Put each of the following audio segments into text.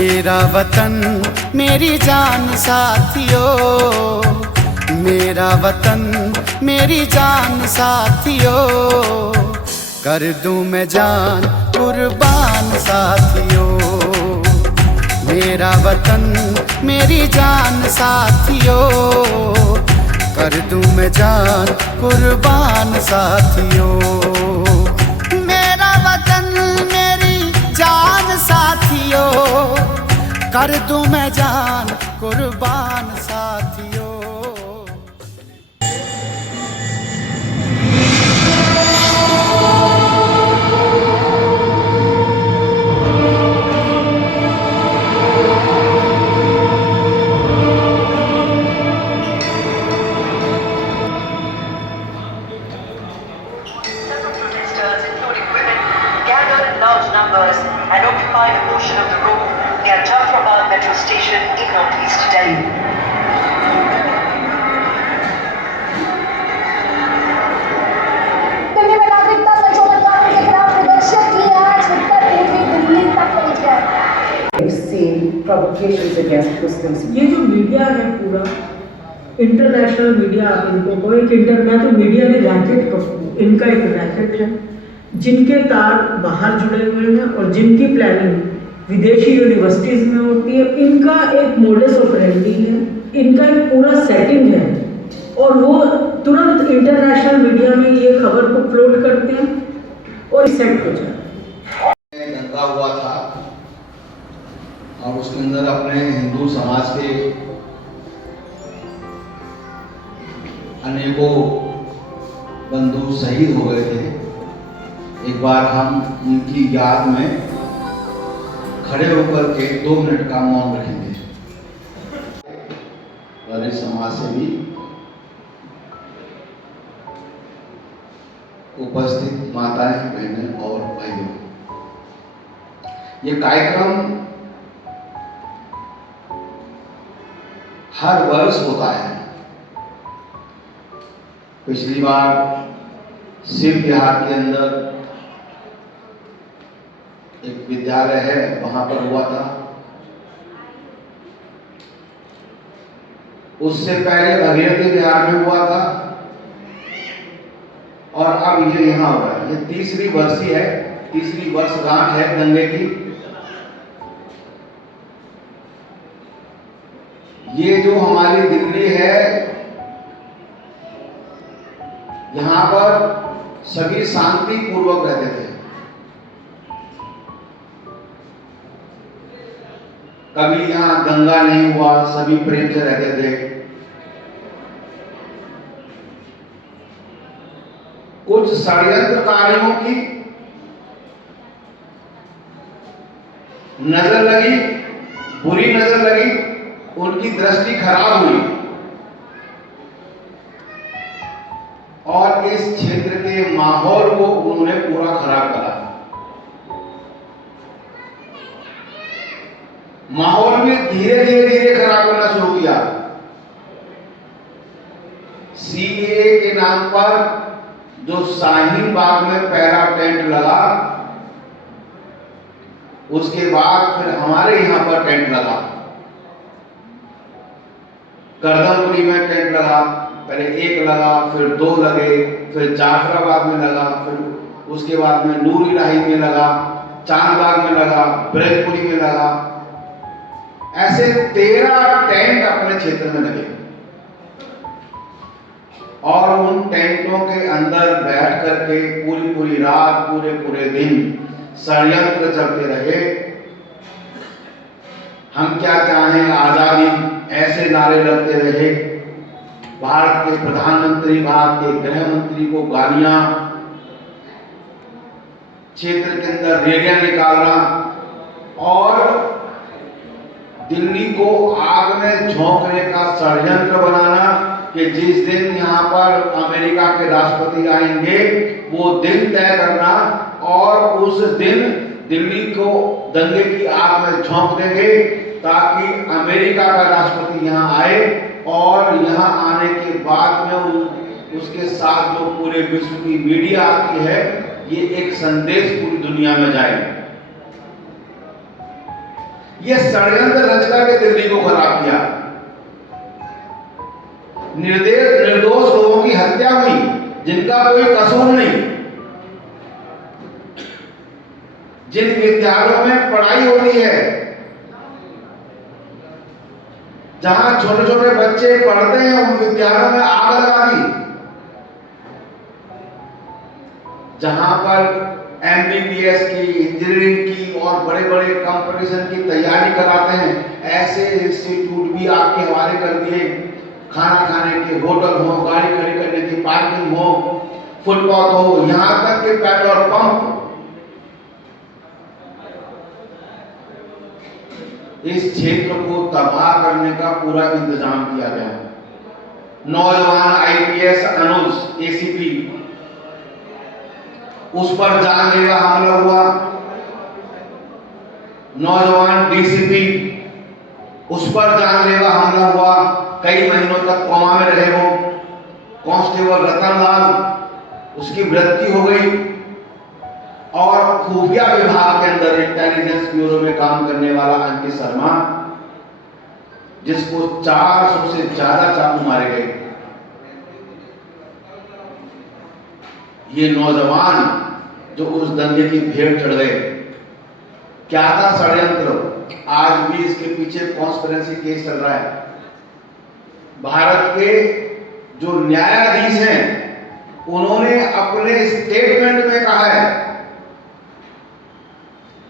मेरा वतन मेरी जान साथियों, मेरा वतन मेरी जान साथियों, कर दूं मैं जान कुर्बान साथियों। मेरा वतन मेरी जान साथियों, कर दूं मैं जान कुर्बान साथियों। मेरा वतन मेरी जान साथियों, कर दूं मैं जान कुर्बान साथियों। Large numbers and occupied a portion of the road near Jafrabad metro station in northeast Delhi. Delhi में नागरिकता संशोधन कानून के खिलाफ प्रदर्शन किया आज उत्तर पूर्वी दिल्ली तक पहुंच गया। Provocations against Muslims. ये जो मीडिया है पूरा इंटरनेशनल मीडिया, आप इनको को एक मैं तो मीडिया ने रैकेट कहूँ, इनका एक रैकेट है जिनके तार बाहर जुड़े हुए हैं और जिनकी प्लानिंग विदेशी यूनिवर्सिटीज़ में होती है। इनका एक मोडस ऑपरेंडी है, इनका एक पूरा सेटिंग है और वो तुरंत इंटरनेशनल मीडिया में ये खबर को फ्लोट करते हैं और सेट हो जाता है। दंगा हुआ था और उसके अंदर अपने हिंदू समाज के अनेकों बंधु शहीद हो गए थे। एक बार हम उनकी याद में खड़े होकर के 2 मिनट का मौन रखेंगे। और समाज से भी उपस्थित माताएं, बहनें और भाइयों, ये कार्यक्रम हर वर्ष होता है। पिछली बार शिव बिहार के अंदर एक विद्यालय है, वहां पर हुआ था। उससे पहले भगीरथी बिहार में हुआ था और अब ये यहाँ हो रहा है। ये तीसरी वर्षी है, तीसरी वर्षगांठ है दंगे की। ये जो हमारी दिल्ली है, यहाँ पर सभी शांति पूर्वक रहते थे। कभी यहाँ दंगा नहीं हुआ, सभी प्रेम से रहते थे। कुछ षड्यंत्रकारियों की नजर लगी, बुरी नजर लगी, उनकी दृष्टि खराब हुई और इस क्षेत्र के माहौल को उन्होंने पूरा खराब करा। माहौल में धीरे धीरे खराब करना शुरू किया। सीएए के नाम पर जो शाहीन बाग में पहला टेंट लगा, उसके बाद फिर हमारे यहां पर टेंट लगा। करदमपुरी में टेंट लगा, पहले 1 लगा, फिर 2 लगे, फिर जाफराबाद में लगा, फिर उसके बाद में नूर इलाही में लगा, चांदबाग में लगा, ब्रजपुरी में लगा। ऐसे 13 टेंट अपने क्षेत्र में लगे और उन टेंटों के अंदर बैठ करके पूरी रात, पूरे दिन षड्यंत्र चलते रहे। हम क्या चाहें आजादी, ऐसे नारे लगते रहे। भारत के प्रधानमंत्री, भारत के गृह मंत्री को गालियां, क्षेत्र के अंदर रैलियां निकालना और दिल्ली को आग में झोंकने का षड्यंत्र बनाना कि जिस दिन यहाँ पर अमेरिका के राष्ट्रपति आएंगे वो दिन तय करना और उस दिन दिल्ली को दंगे की आग में झोंक देंगे ताकि अमेरिका का राष्ट्रपति यहाँ आए और यहाँ आने के बाद में उसके साथ जो पूरे विश्व की मीडिया आती है, ये एक संदेश पूरी दुनिया में जाए। ये षड्यंत्र रच करके दिल्ली को खराब किया। निर्दोष लोगों की हत्या हुई जिनका कोई कसूर नहीं। जिन विद्यालयों में पढ़ाई होती है, जहां छोटे छोटे बच्चे पढ़ते हैं, उन विद्यालयों में आग लगा दी। जहां पर MBBS की, इंजीनियरिंग की और बड़े बड़े कंपटीशन की तैयारी कराते हैं, ऐसे इंस्टीट्यूट भी आपके हवाले कर दिए। खाना खाने के होटल हो, गाड़ी खड़ी करने की पार्किंग हो, फुटपाथ हो, यहां तक कि पेट्रोल पंप, इस क्षेत्र को तबाह करने का पूरा इंतजाम किया गया। नौजवान IPS अनुज ACP, उस पर जानलेवा हमला हुआ। नौजवान DCP, उस पर जानलेवा हमला हुआ। कई महीनों तक कोमा में रहे वो। कांस्टेबल रतनलाल, उसकी मृत्यु हो गई। और खुफिया विभाग के अंदर इंटेलिजेंस ब्यूरो में काम करने वाला अंकित शर्मा, जिसको 400 से ज्यादा चाकू मारे गए। ये नौजवान जो उस दंगे की भेंट चढ़ गए, क्या था षड्यंत्र? आज भी इसके पीछे कॉन्स्पिरेसी केस चल रहा है। भारत के जो न्यायाधीश हैं, उन्होंने अपने स्टेटमेंट में कहा है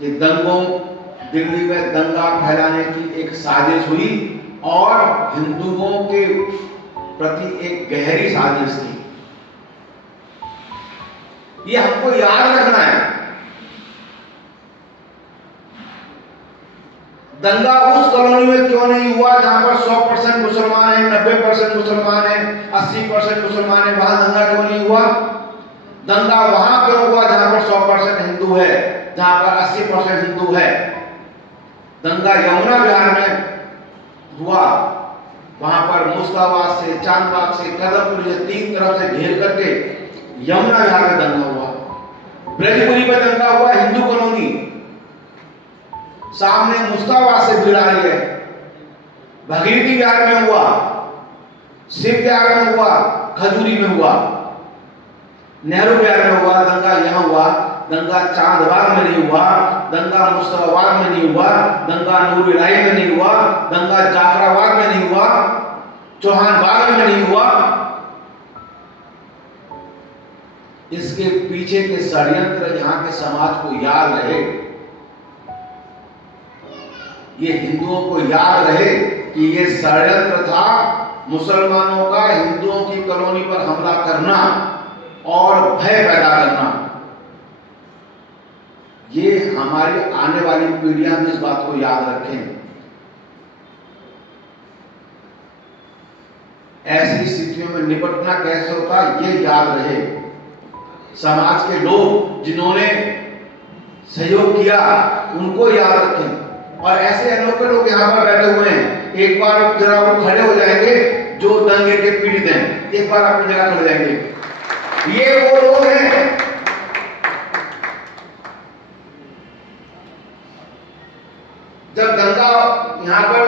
कि दंगों, दिल्ली में दंगा फैलाने की एक साजिश हुई और हिंदुओं के प्रति एक गहरी साजिश थी। ये हमको याद रखना है। दंगा उस कॉलोनी में क्यों नहीं हुआ जहां पर 100% मुसलमान है, 90% मुसलमान है, 80% मुसलमान है, वहां दंगा क्यों नहीं हुआ? दंगा वहां क्यों हुआ जहां पर 100% हिंदू है, जहां पर 80% हिंदू है? दंगा यमुना विहार में हुआ, वहां पर मुस्ताबाद से, चांदबाग से, कदमपुर से, 3 तरफ से घेर करके यमुना विहार में दंगा हुआ। ब्रजपुरी में दंगा हुआ, हिंदू कॉलोनी सामने मुस्ताबाद से भीड़ आ रही है। भगीरथी विहार में हुआ, शिव विहार में हुआ, खजूरी में हुआ, नेहरू विहार में हुआ, दंगा यहां हुआ। दंगा चांदबाग में नहीं हुआ, दंगा मुस्ताबाद में नहीं हुआ, दंगा नूर-ए-इलाही में नहीं हुआ, दंगा जाफराबाद में नहीं हुआ, चौहान बाग में नहीं हुआ। इसके पीछे के षड्यंत्र यहां के समाज को याद रहे, ये हिंदुओं को याद रहे कि ये षड्यंत्र था मुसलमानों का हिंदुओं की कॉलोनी पर हमला करना और भय पैदा करना। ये हमारी आने वाली पीढ़ियां भी इस बात को याद रखें। ऐसी स्थितियों में निपटना कैसे होता है ये याद रहे। समाज के लोग जिन्होंने सहयोग किया उनको याद रखें। और ऐसे अनोखे लोग यहाँ पर बैठे हुए हैं, एक बार जरा वो खड़े हो जाएंगे जो दंगे के पीड़ित हैं, एक बार अपनी जगह खड़े जाएंगे। ये वो लोग हैं जब दंगा यहाँ पर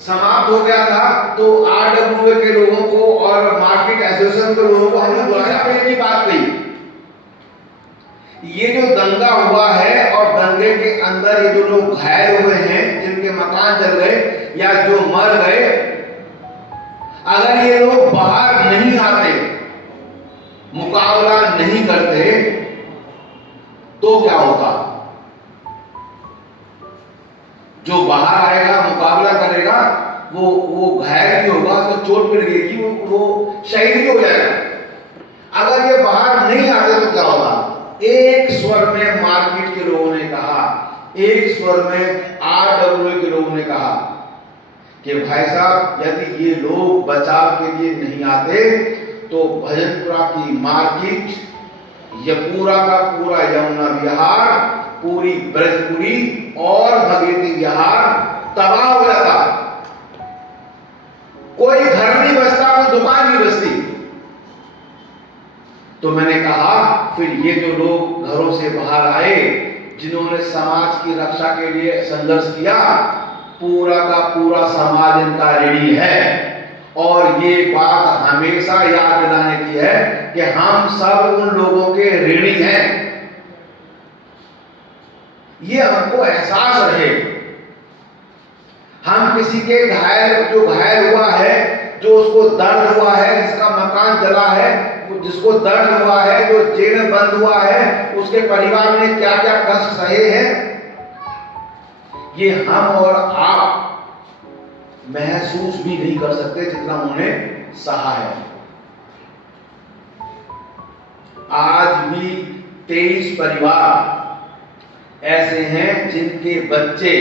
समाप्त हो गया था तो RWA के लोगों को और मार्केट एसोसिएशन के लोगों को हमने बुलाया, एक ही बात कही, ये जो दंगा हुआ है और दंगे के अंदर ये जो लोग घायल हुए हैं, जिनके मकान जल गए या जो मर गए, अगर ये लोग बाहर नहीं आते, मुकाबला नहीं करते तो क्या होता? जो बाहर आएगा मुकाबला करेगा वो घायल भी होगा, उसको चोट पड़ गई, वो शहीद भी हो जाएगा। अगर ये बाहर नहीं आते तो क्या होगा? एक स्वर में मार्केट के लोगों ने कहा, एक स्वर में RWA के लोगों ने कहा कि भाई साहब यदि ये लोग बचाव के लिए नहीं आते तो भजनपुरा की मार्केट, ये पूरा का पूरा यमुना विहार, पूरी ब्रजपुरी और भगीरथी विहार तबाह हो जाता। कोई घर नहीं बचता, कोई दुकान नहीं बचती। तो मैंने कहा फिर ये जो लोग घरों से बाहर आए, जिन्होंने समाज की रक्षा के लिए संघर्ष किया, पूरा का पूरा समाज इनका ऋणी है। और ये बात हमेशा याद दिलाने की है कि हम सब उन लोगों के ऋणी हैं। ये हमको एहसास रहे। हम किसी के जो घायल हुआ है, जो उसको दर्द हुआ है, जिसका मकान जला है, जिसको दर्द हुआ है, जो जेल में बंद हुआ है, उसके परिवार ने क्या क्या कष्ट सहे हैं, ये हम और आप महसूस भी नहीं कर सकते जितना उन्होंने सहा है। आज भी 23 परिवार ऐसे हैं जिनके बच्चे,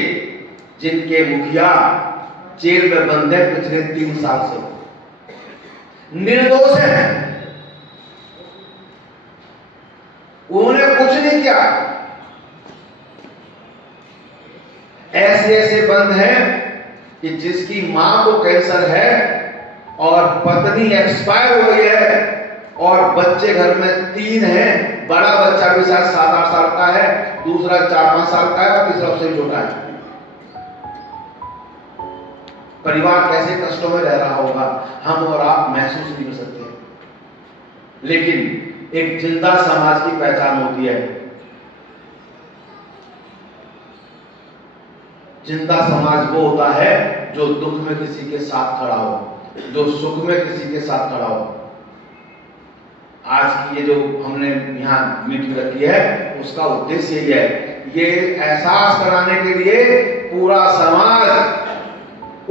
जिनके मुखिया जेल में बंद है पिछले 3 साल से, निर्दोष हैं, उन्होंने कुछ नहीं किया। ऐसे ऐसे बंद हैं कि जिसकी मां को कैंसर है और पत्नी एक्सपायर हो गई है और बच्चे घर में 3 हैं। बड़ा बच्चा भी शायद 7-8 साल का है, दूसरा 4-5 साल का है और तीसरा उससे छोटा है। परिवार कैसे कष्टों में रह रहा होगा हम और आप महसूस नहीं कर सकते। लेकिन एक जिंदा समाज की पहचान होती है। जिंदा समाज वो होता है जो दुख में किसी के साथ खड़ा हो, जो सुख में किसी के साथ खड़ा हो। आज की ये जो हमने यहाँ मीटिंग रखी है उसका उद्देश्य यही है, ये एहसास कराने के लिए पूरा समाज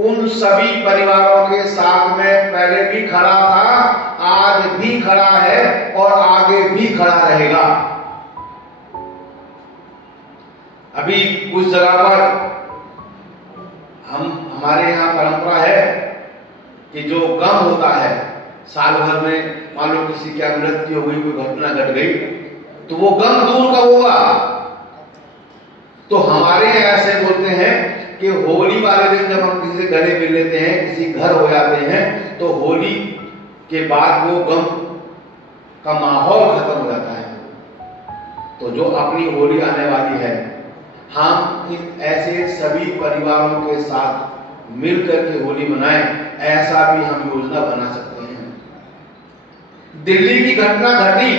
उन सभी परिवारों के साथ में पहले भी खड़ा था, आज भी खड़ा है और आगे भी खड़ा रहेगा। अभी कुछ जगह पर हमारे यहाँ परंपरा है कि जो गम होता है साल भर में, मान लो किसी की मृत्यु हो गई, कोई घटना घट गई, तो वो गम दूर कब होगा? तो हमारे यहाँ ऐसे बोलते हैं कि होली वाले दिन जब हम किसी से गले मिल लेते हैं, किसी घर हो जाते हैं, तो होली के बाद वो गम का माहौल खत्म हो जाता है। तो जो अपनी होली आने वाली है, हम इन ऐसे सभी परिवारों के साथ मिलकर के होली मनाएं, ऐसा भी हम योजना बना सकते हैं। दिल्ली की घटना घटी,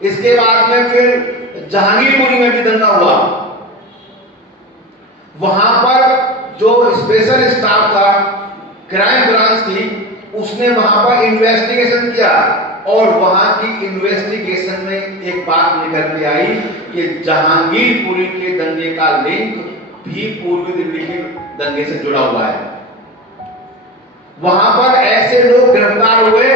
इसके बाद में फिर जहांगीरपुरी में भी दंगा हुआ। वहां पर जो स्पेशल स्टाफ था, क्राइम ब्रांच थी, उसने वहां पर इन्वेस्टिगेशन किया और वहां की इन्वेस्टिगेशन में एक बात निकल के आई कि जहांगीरपुरी के दंगे का लिंक भी पूर्वी दिल्ली के दंगे से जुड़ा हुआ है। वहां पर ऐसे लोग गिरफ्तार हुए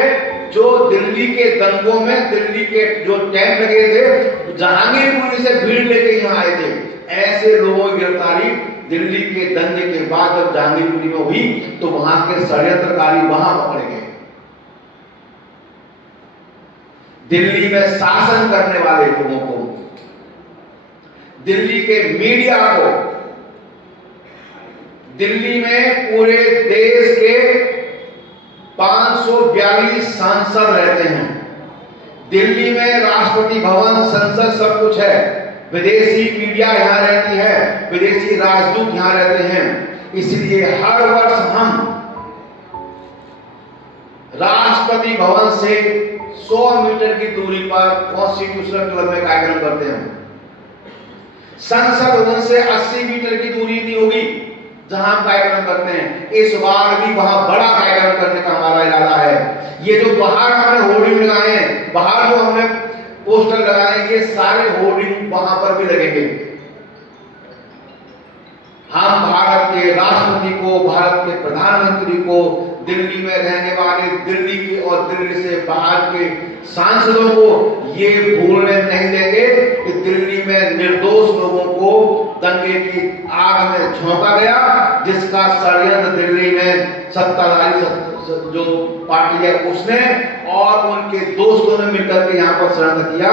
जो दिल्ली के दंगों में, दिल्ली के जो कैंप लगे थे, जहांगीरपुरी से भीड़ लेके यहाँ आए थे। ऐसे लोगों की गिरफ्तारी दिल्ली के दंगे के बाद जब जहांगीरपुरी में हुई तो वहां के षड्यंत्रकारी वहां पकड़े गए। दिल्ली में शासन करने वाले लोगों को, दिल्ली के मीडिया को, दिल्ली में पूरे देश के 542 सांसद रहते हैं। दिल्ली में राष्ट्रपति भवन, संसद सब कुछ है। विदेशी मीडिया यहाँ रहती है, विदेशी राजदूत यहाँ रहते हैं। इसलिए हर वर्ष हम राष्ट्रपति भवन से 100 मीटर की दूरी पर कॉन्स्टिट्यूशनल क्लब में कार्यक्रम करते हैं। संसद भवन से 80 मीटर की दूरी नहीं होगी जहां हम कार्यक्रम करते हैं। इस बार भी वहां बड़ा कार्यक्रम करने का हमारा इरादा है। ये जो बाहर हमने होर्डिंग लगाए हैं, बाहर जो हमने पोस्टर लगाए हैं, ये सारे होर्डिंग वहां पर भी लगेंगे। हम भारत के राष्ट्रपति को, भारत के प्रधानमंत्री को, दिल्ली में रहने वाले दिल्ली के और दिल्ली से बाहर के सांसदों को ये भूलने नहीं देंगे कि दिल्ली में निर्दोष लोगों को दंगे की आग में झोंका गया, जिसका षड्यंत्र दिल्ली में सत्ताधारी जो पार्टी है उसने और उनके दोस्तों ने मिलकर के यहाँ पर षड्यंत्र किया।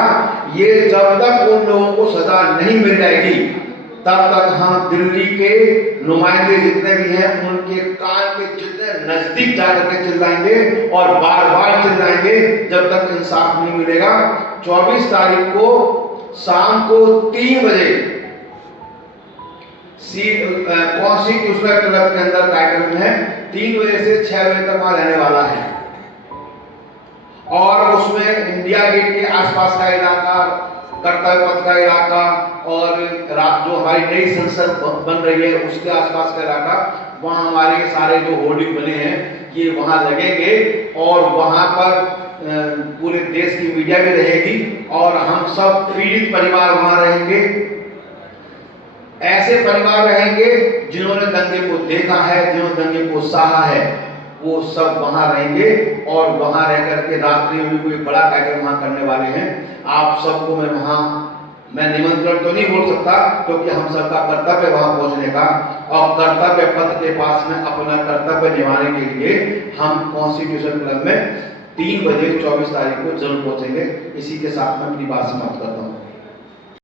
ये जब तक उन लोगों को सजा नहीं मिल जाएगी तब तक हम दिल्ली के नुमाइंदे जितने भी हैं उनके कान के जितने नजदीक जाकर के चिल्लाएंगे और बार बार चिल्लाएंगे जब तक इंसाफ नहीं मिलेगा। 24 तारीख को शाम को 3 बजे कॉन्स्टिट्यूशनल क्लब के अंदर कार्यक्रम है। 3 बजे से 6 बजे तक वहां रहने वाला है और उसमें इंडिया गेट के आसपास का इलाका, कर्तव्य पथ का इलाका और जो हमारी नई संसद बन रही है उसके आसपास का इलाका, वहां हमारे सारे जो होर्डिंग बने हैं ये वहां लगेंगे और वहां पर पूरे देश की मीडिया भी रहेगी और हम सब पीड़ित परिवार वहां रहेंगे। ऐसे परिवार रहेंगे जिन्होंने दंगे को देखा है, जिन्होंने दंगे को सहा है, वो सब वहां रहेंगे और वहां रह करके रात्रि में भी कोई बड़ा कार्यक्रम वहां करने वाले हैं। आप सबको मैं निमंत्रण तो नहीं बोल सकता क्योंकि हम सबका कर्तव्य वहां पहुंचने का और कर्तव्य पथ के पास में अपना कर्तव्य निभाने के लिए हम कॉन्स्टिट्यूशन क्लब में 3 बजे 24 तारीख को जरूर पहुंचेंगे। इसी के साथ मैं अपनी बात समाप्त करता हूँ।